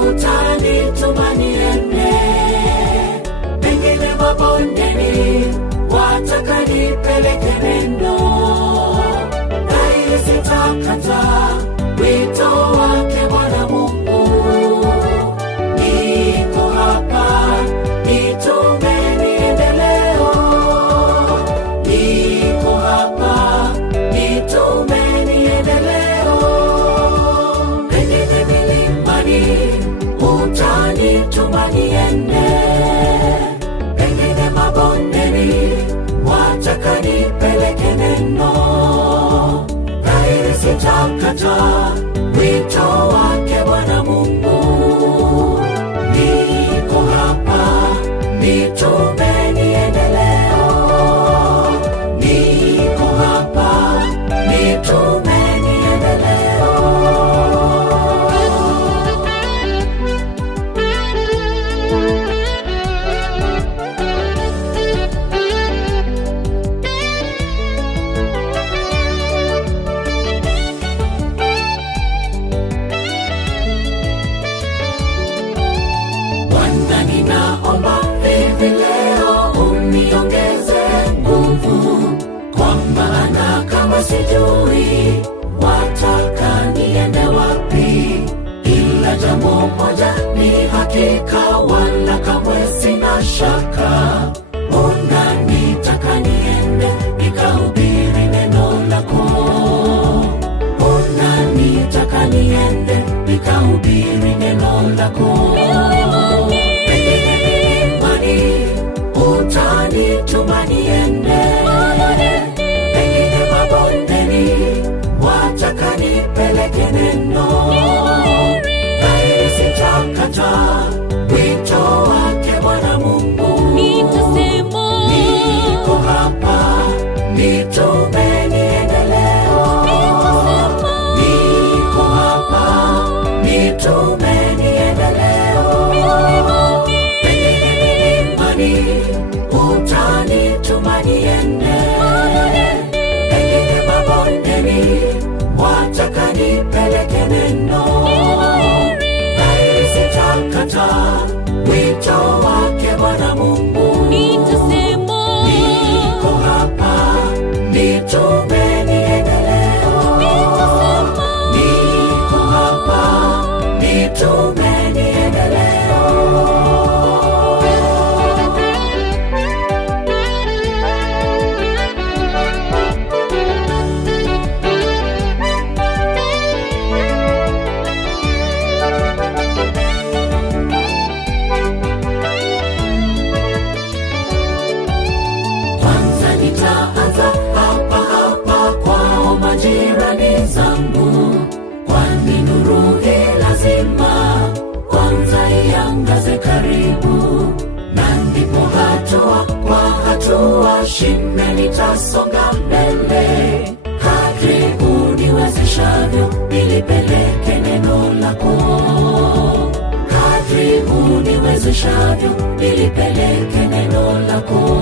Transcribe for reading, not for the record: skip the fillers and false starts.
utanituma niende. Pengine mabondeni wataka nipeleke neno, dhahiri sitakata wito wake Bwana Mungu. Niko hapa, nitume niende leo. Niko hapa, nitume niende leo. Pengine milimani utanituma niende. Pengine mabondeni wataka nipeleke neno, dhahiri sitakata wito wake Bwana Mungu. Niko hapa, nitume niende leo. Niko hapa, nitume niende leo. Bwana, ninaomba hivi leo uniongeze nguvu, kwa maana kama sijui wataka niende wapi, ila jambo moja ni hakika, wala kamwe sina shaka. Unanitaka niende nikahubiri neno lako. Unanitaka niende nikahubiri neno lako. Pengine milimani utanituma niende. Pengine mabondeni wataka nipeleke neno, dhahiri sitakata wito wake Bwana Mungu. Niko hapa, nitume niende leo. Niko hapa, nitume niende leo. Pengine milimani utanituma niende. Pengine mabondeni wataka nipeleke neno, dhahiri sitakata wito wake Bwana Mungu. Niko hapa, nitume niende leo. Niko hapa, nitume niende leo. Kwanza nitaanza hapa kwao majirani zangu, kwani nuru hii lazima kwanza iangaze karibu, na ndipo hatua kwa hatua shime nitasonga mbele, kadri uniwezeshavyo nilipeleke neno lako. Kadri uniwezeshavyo nilipeleke neno lako.